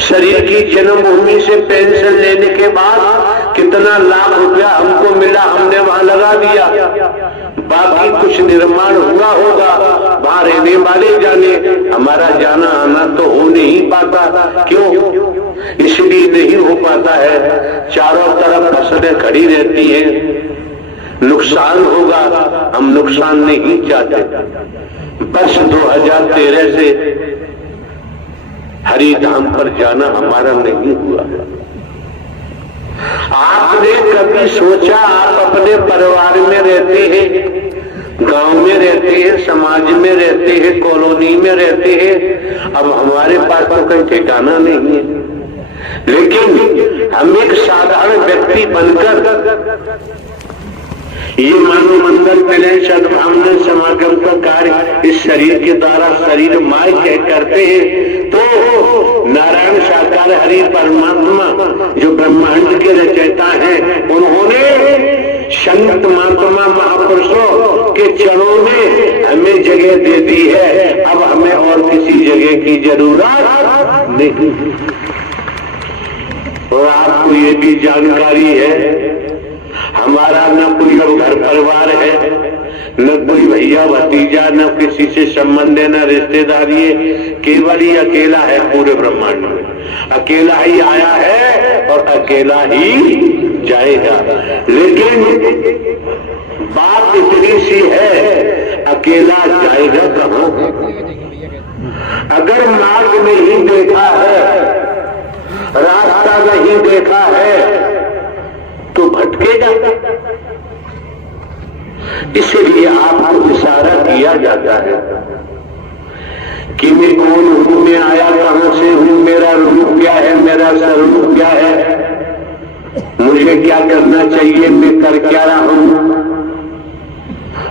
शरीर की जन्मभूमि से पेंशन लेने के बाद कितना लाख रुपया हमको मिला, हमने वहां लगा दिया। बाकी कुछ निर्माण हुआ होगा, वहां रहने वाले जाने, हमारा जाना आना तो हो नहीं पाता। क्यों? इसलिए नहीं हो पाता है, चारों तरफ फसलें खड़ी रहती हैं, नुकसान होगा, हम नुकसान नहीं चाहते। बस 2013 से हरिधाम पर जाना हमारा नहीं हुआ। आपने कभी सोचा, आप अपने परिवार में रहते हैं, गांव में रहते हैं, समाज में रहते हैं, कॉलोनी में रहते हैं, अब हमारे पास तो कहीं ठिकाना नहीं है, लेकिन हम एक साधारण व्यक्ति बनकर ये मानव मंदिर मिलन सद्भावना समागम का कार्य इस शरीर के द्वारा शरीर माय कह करते हैं, तो नारायण साकार हरि परमात्मा जो ब्रह्मांड के रचयिता हैं, उन्होंने संत महात्मा महापुरुषों के चरणों में हमें जगह दे दी है। अब हमें और किसी जगह की जरूरत नहीं। और आपको ये भी जानकारी है, हमारा न कोई घर परिवार है, न कोई भैया भतीजा, न किसी से संबंध है, न रिश्तेदारी है, केवल ही अकेला है पूरे ब्रह्मांड में। अकेला ही आया है और अकेला ही जाएगा। लेकिन बात इतनी सी है, अकेला जाएगा कहां? अगर मार्ग नहीं देखा है, रास्ता नहीं देखा है, तो भटकेगा। इसलिए आपको इशारा किया जाता है कि मैं कौन हूं, मैं आया कहां से हूं, मेरा रूप क्या है, मेरा स्वरूप क्या है, मुझे क्या करना चाहिए, मैं कर क्या रहा हूं।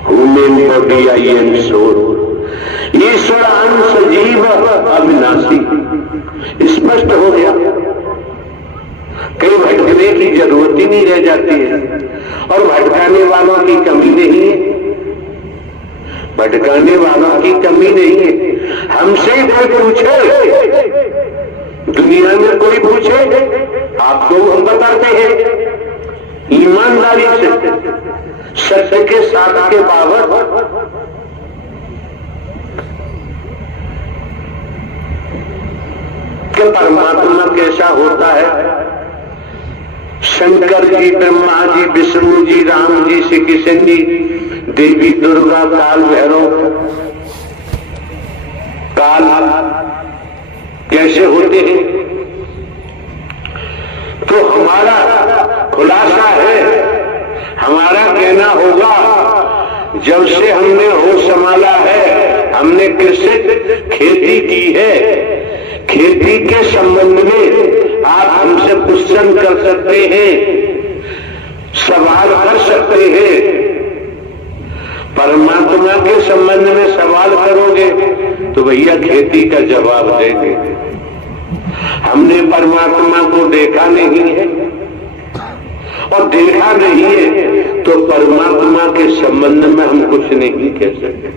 Human body I am soul, ईश्वर अंश जीव अविनाशी, स्पष्ट हो गया। कहीं भटकने की जरूरत ही नहीं रह जाती है, और भटकाने वालों की कमी नहीं है, भटकाने वालों की कमी नहीं है। हमसे कोई पूछे, दुनिया में कोई पूछे, आपको हम बताते हैं ईमानदारी से, सत्य के साथ के बाबत। कि परमात्मा कैसा होता है। शंकर जी, ब्रह्मा जी, विष्णु जी, राम जी, श्री कृष्ण जी, देवी दुर्गा, काल भैरव, काल कैसे होते हैं। तो हमारा खुलासा है, हमारा कहना होगा, जब से हमने होश संभाला है, हमने कृषि खेती की है, खेती के संबंध में आप हमसे क्वेश्चन कर सकते हैं, सवाल कर सकते हैं। परमात्मा के संबंध में सवाल करोगे तो भैया खेती का जवाब देंगे। हमने परमात्मा को देखा नहीं है, और देखा नहीं है तो परमात्मा के संबंध में हम कुछ नहीं कह सकते।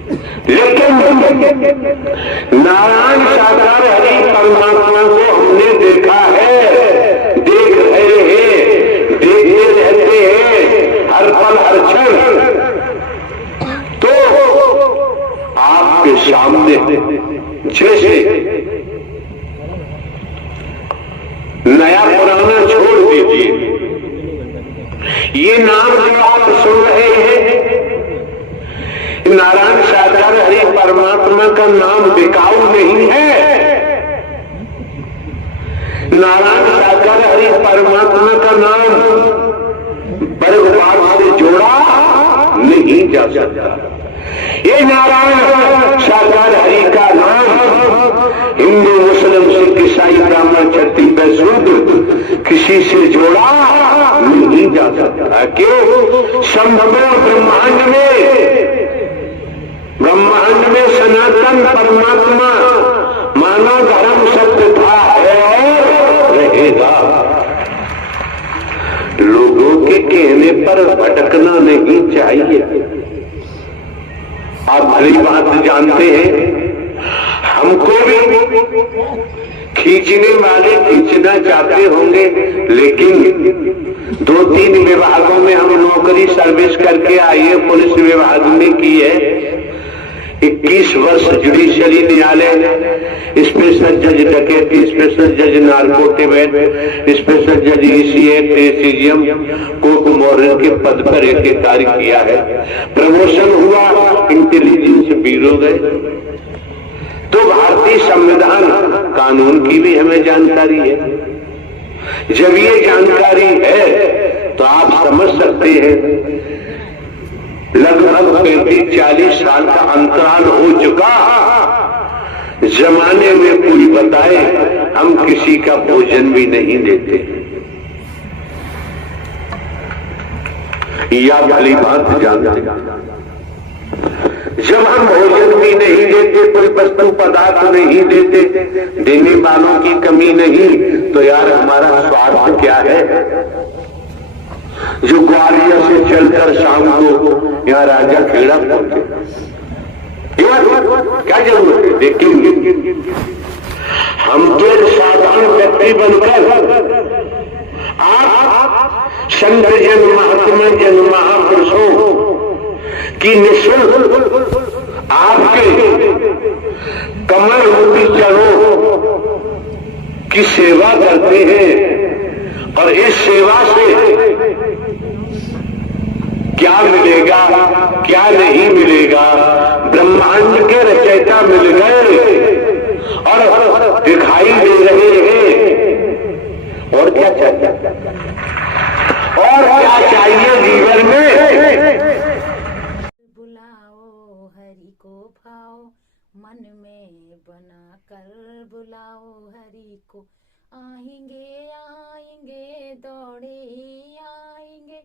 लेकिन नारायण साकार हरि परमात्मा को हमने देखा है, देख रहे हैं, देखते रहते हैं हर पल हर क्षण। तो आपके सामने जैसे नया पुराना छोड़ दीजिए, ये नाम जो आप सुन रहे हैं, नारायण साकार हरि परमात्मा का नाम बिकाऊ नहीं है। नारायण साकार हरि परमात्मा का नाम बर्गबाद से जोड़ा नहीं जा सकता। ये नारायण साकार हरि का नाम हिंदू, मुस्लिम, सिख, ईसाई, ब्राह्मण, क्षत्रिय, वैश्य किसी से जोड़ा नहीं जा सकता। क्यों? संपूर्ण ब्रह्मांड में सनातन परमात्मा मानव धर्म सत्य था, है और रहेगा। लोगों के कहने पर भटकना नहीं चाहिए। आप भली बात जानते हैं, हमको भी खींचने वाले खींचना चाहते होंगे, लेकिन 2-3 विभागों में हम नौकरी सर्विस करके आइए, पुलिस विभाग में की है, 21 वर्ष जुडिशियरी न्यायालय, स्पेशल जज डकैती, स्पेशल जज नार्कोटिक, स्पेशल जज EC act, ACGM, court model के पद पर एक कार्य किया है। प्रमोशन हुआ, इंटेलिजेंस ब्यूरो गए। तो भारतीय संविधान कानून की भी हमें जानकारी है। जब ये जानकारी है तो आप समझ सकते हैं लगभग 35-40 साल का अंतराल हो चुका, जमाने में कोई बताए हम किसी का भोजन भी नहीं देते, या भली बात जानते। जब हम भोजन भी नहीं देते, कोई वस्तु पदार्थ नहीं देते, देने वालों की कमी नहीं, तो यार हमारा स्वार्थ क्या है? जो ग्वालियर से चलकर शाम को यहाँ राजा खेड़ा पहुंचे, क्या जरूरत है? लेकिन हम तो एक साधारण व्यक्ति बनकर आप संत जन, महात्मा जन, महापुरुषों की निःशुल्क आपके कमल रूपी चरणों की सेवा करते हैं, और इस सेवा से क्या मिलेगा क्या नहीं मिलेगा? ब्रह्मांड के रचयिता मिल गए और दिखाई दे रहे हैं। और क्या चाहिए? और क्या चाहिए जीवन में? बुलाओ हरि को भाओ, मन में बना कर बुलाओ हरि को। आएंगे आएंगे दौड़े ही आएंगे,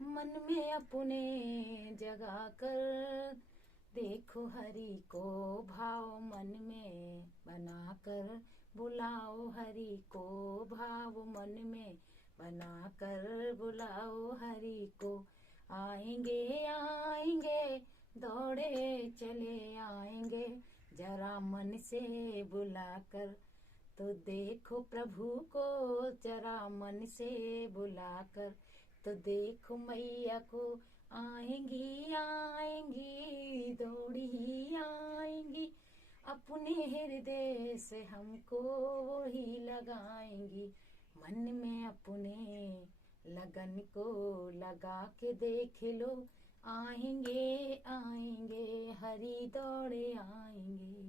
मन में अपने जगा कर। देखो हरि को भाव, मन में बना कर बुलाओ हरि को भाव, मन में बना कर बुलाओ हरि को। आएंगे आएंगे दौड़े चले आएंगे, जरा मन से बुलाकर तो देखो प्रभु को, जरा मन से बुलाकर तो देखो मैया को। आएंगी आएंगी दौड़ी आएंगी, अपने हृदय से हमको ही लगाएंगी। मन में अपने लगन को लगा के देख लो, आएंगे आएंगे हरि दौड़े आएंगे।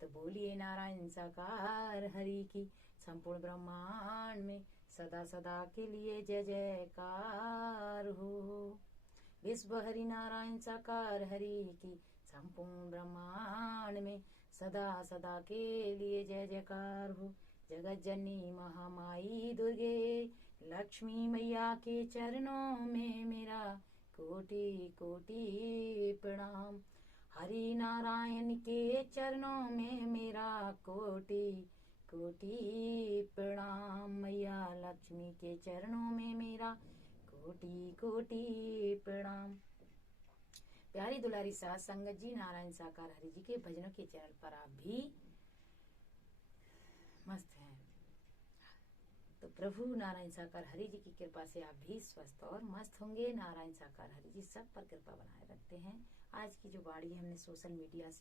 तो बोलिए नारायण साकार हरि की, संपूर्ण ब्रह्मांड में सदा सदा के लिए जय जयकार हो। विश्व हरि नारायण साकार हरि की, संपूर्ण ब्रह्मांड में सदा सदा के लिए जय जयकार हो। जगत जननी महामाई दुर्गे लक्ष्मी मैया के चरणों में मेरा कोटि कोटि प्रणाम। हरि नारायण के चरणों में मेरा कोटि कोटि प्रणाम। मैया लक्ष्मी के चरणों में मेरा कोटि कोटि प्रणाम। प्यारी दुलारी साथ संगत जी, नारायण साकार हरि जी के भजनों के चैनल पर आप भी मस्त हैं। तो प्रभु नारायण साकार हरि जी की कृपा से आप भी स्वस्थ और मस्त होंगे। नारायण साकार हरि जी सब पर कृपा बनाए रखते हैं। आज की जो वाणी हमने सोशल मीडिया से